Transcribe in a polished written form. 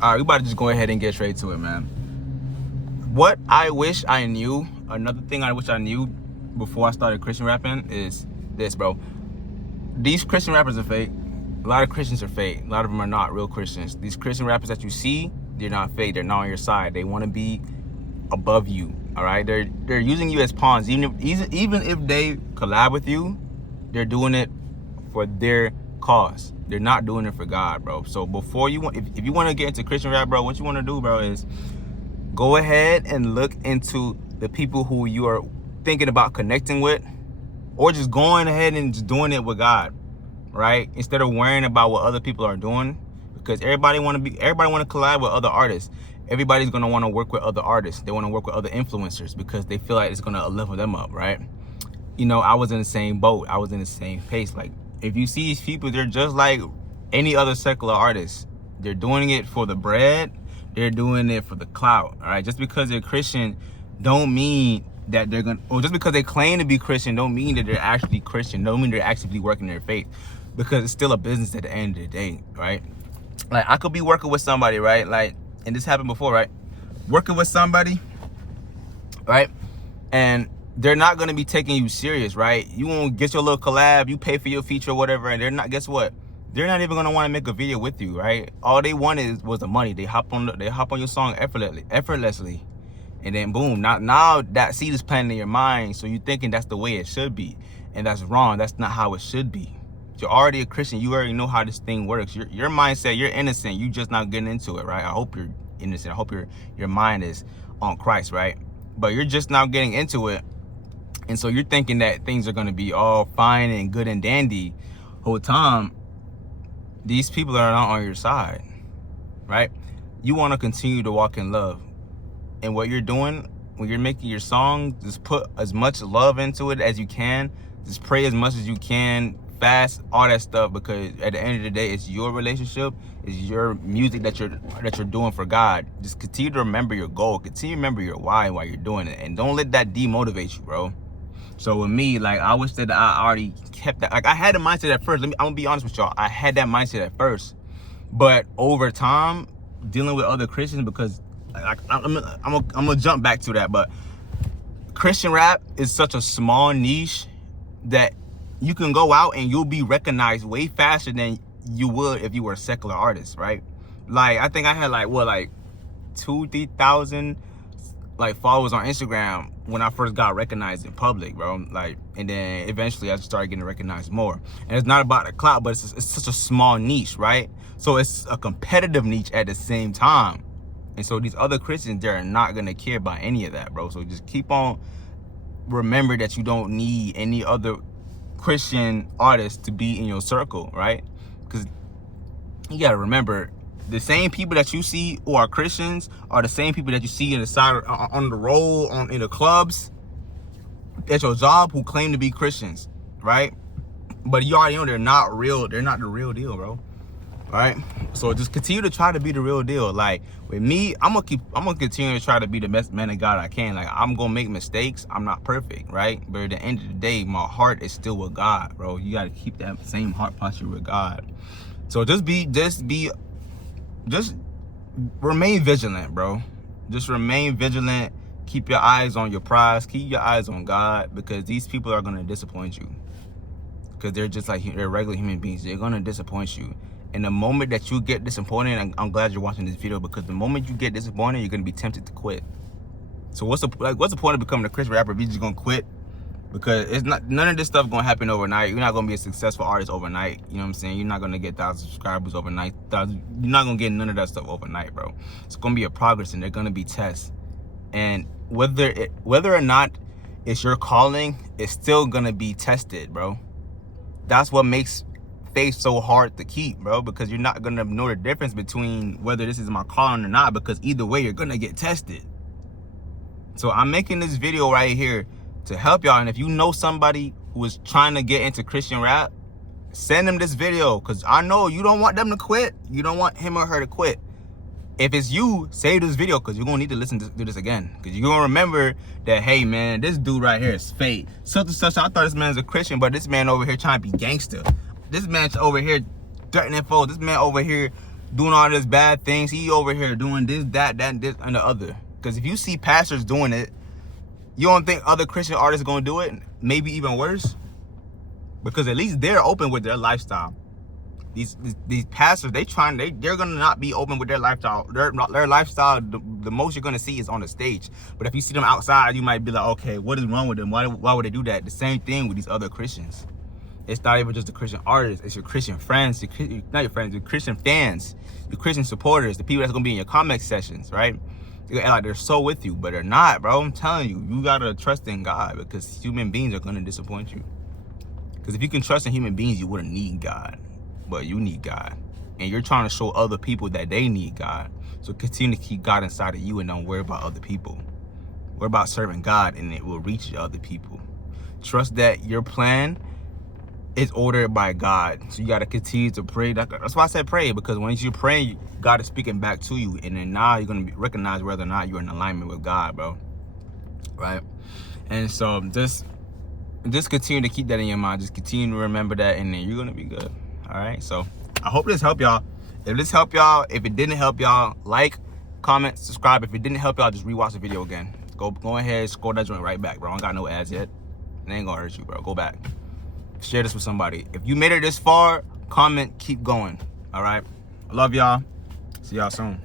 All right, we about to just go ahead and get straight to it, man. What I wish I knew, another thing I wish I knew before I started Christian rapping is this, bro. These Christian rappers are fake. A lot of Christians are fake. A lot of them are not real Christians. These Christian rappers that you see, they're not fake. They're not on your side. They want to be above you, all right? They're using you as pawns. Even if they collab with you, they're doing it for their cause. They're not doing it for God, bro. So before you want, if you want to get into Christian rap, bro, what you want to do, bro, is go ahead and look into the people who you are thinking about connecting with, or just going ahead and just doing it with God, right? Instead of worrying about what other people are doing, because everybody want to collab with other artists. Everybody's gonna want to work with other artists. They want to work with other influencers because they feel like it's gonna level them up, right? You know, I was in the same boat. I was in the same pace. Like, if you see these people, they're just like any other secular artist. They're doing it for the bread. They're doing it for the clout, all right? Just because they're Christian don't mean that they're gonna, or just because they claim to be Christian don't mean that they're actually Christian. Don't mean they're actually working their faith, because it's still a business at the end of the day, right? Like, I could be working with somebody, right? Like, and this happened before, right? Working with somebody, right? And they're not gonna be taking you serious, right? You won't get your little collab, you pay for your feature or whatever, and they're not, guess what? They're not even gonna want to make a video with you, right? All they wanted was the money. They hop on your song effortlessly. And then boom, now that seed is planted in your mind, so you're thinking that's the way it should be. And that's wrong. That's not how it should be. You're already a Christian. You already know how this thing works. Your mindset, you're innocent. You just not getting into it, right? I hope you're innocent. I hope your mind is on Christ, right? But you're just now getting into it. And so you're thinking that things are going to be all fine and good and dandy whole time. These people are not on your side, right? You want to continue to walk in love. And what you're doing when you're making your song, just put as much love into it as you can. Just pray as much as you can, fast, all that stuff, because at the end of the day, it's your relationship, it's your music that you're doing for God. Just continue to remember your goal, continue to remember your why while you're doing it, and don't let that demotivate you, bro. So with me, like, I wish that I already kept that. Like, I had a mindset at first. I'm gonna be honest with y'all. I had that mindset at first, but over time, dealing with other Christians, because I'm gonna jump back to that. But Christian rap is such a small niche that you can go out and you'll be recognized way faster than you would if you were a secular artist, right? Like, I think I had like 2,000-3,000 like followers on Instagram when I first got recognized in public, bro. Like, and then eventually I just started getting recognized more. And it's not about the clout, but it's such a small niche, right? So it's a competitive niche at the same time. And so these other Christians, they're not gonna care about any of that, bro. So just keep on, remember that you don't need any other Christian artists to be in your circle, right? Because you gotta remember, the same people that you see who are Christians are the same people that you see in the side, on the road, in the clubs, at your job, who claim to be Christians, right? But you already know they're not real. They're not the real deal, bro. All right? So just continue to try to be the real deal. Like, with me, I'm gonna continue to try to be the best man of God I can. Like, I'm gonna make mistakes. I'm not perfect, right? But at the end of the day, my heart is still with God, bro. You gotta keep that same heart posture with God. So just remain vigilant, bro. Just remain vigilant. Keep your eyes on your prize. Keep your eyes on God, because these people are gonna disappoint you. Because they're just like, they're regular human beings. They're gonna disappoint you. And the moment that you get disappointed, and I'm glad you're watching this video, because the moment you get disappointed, you're gonna be tempted to quit. So what's the point of becoming a Christian rapper if you're just gonna quit? Because it's not, none of this stuff gonna happen overnight. You're not gonna be a successful artist overnight. You know what I'm saying? You're not gonna get 1,000 subscribers overnight. You're not gonna get none of that stuff overnight, bro. It's gonna be a progress, and they're gonna be tests. And whether or not it's your calling, it's still gonna be tested, bro. That's what makes faith so hard to keep, bro, because you're not gonna know the difference between whether this is my calling or not, because either way, you're gonna get tested. So I'm making this video right here to help y'all. And if you know somebody who is trying to get into Christian rap, send them this video, because I know you don't want them to quit. You don't want him or her to quit. If it's you, save this video, because you're gonna need to listen to this again, because you're gonna remember that, hey man, this dude right here is fake. Such and such, I thought this man's a Christian, but this man over here trying to be gangster. This man's over here threatening folks. This man over here doing all this bad things. He over here doing this, that, and this, and the other. Because if you see pastors doing it, you don't think other Christian artists are going to do it? Maybe even worse? Because at least they're open with their lifestyle. These pastors, they're gonna not be open with their lifestyle. Their lifestyle, the most you're gonna see is on the stage. But if you see them outside, you might be like, okay, what is wrong with them? Why would they do that? The same thing with these other Christians. It's not even just the Christian artists. It's your Christian friends, not your friends, your Christian fans, your Christian supporters, the people that's gonna be in your comment sections, right? Like they're so with you, but they're not, bro. I'm telling you, you gotta trust in God, because human beings are gonna disappoint you. Because if you can trust in human beings, you wouldn't need God. But you need God, and you're trying to show other people that they need God. So continue to keep God inside of you and don't worry about other people. Worry about serving God, and it will reach other people. Trust that your plan is ordered by God. So you got to continue to pray. That's why I said pray, because when you pray, God is speaking back to you, and then now you're going to recognize whether or not you're in alignment with God, bro. Right? And so just continue to keep that in your mind. Just continue to remember that, and then you're going to be good. All right, so I hope this helped y'all. If this helped y'all, if it didn't help y'all, like, comment, subscribe. If it didn't help y'all, just rewatch the video again. Go ahead, scroll that joint right back, bro. I don't got no ads yet. It ain't gonna hurt you, bro. Go back. Share this with somebody. If you made it this far, comment, keep going. All right, I love y'all. See y'all soon.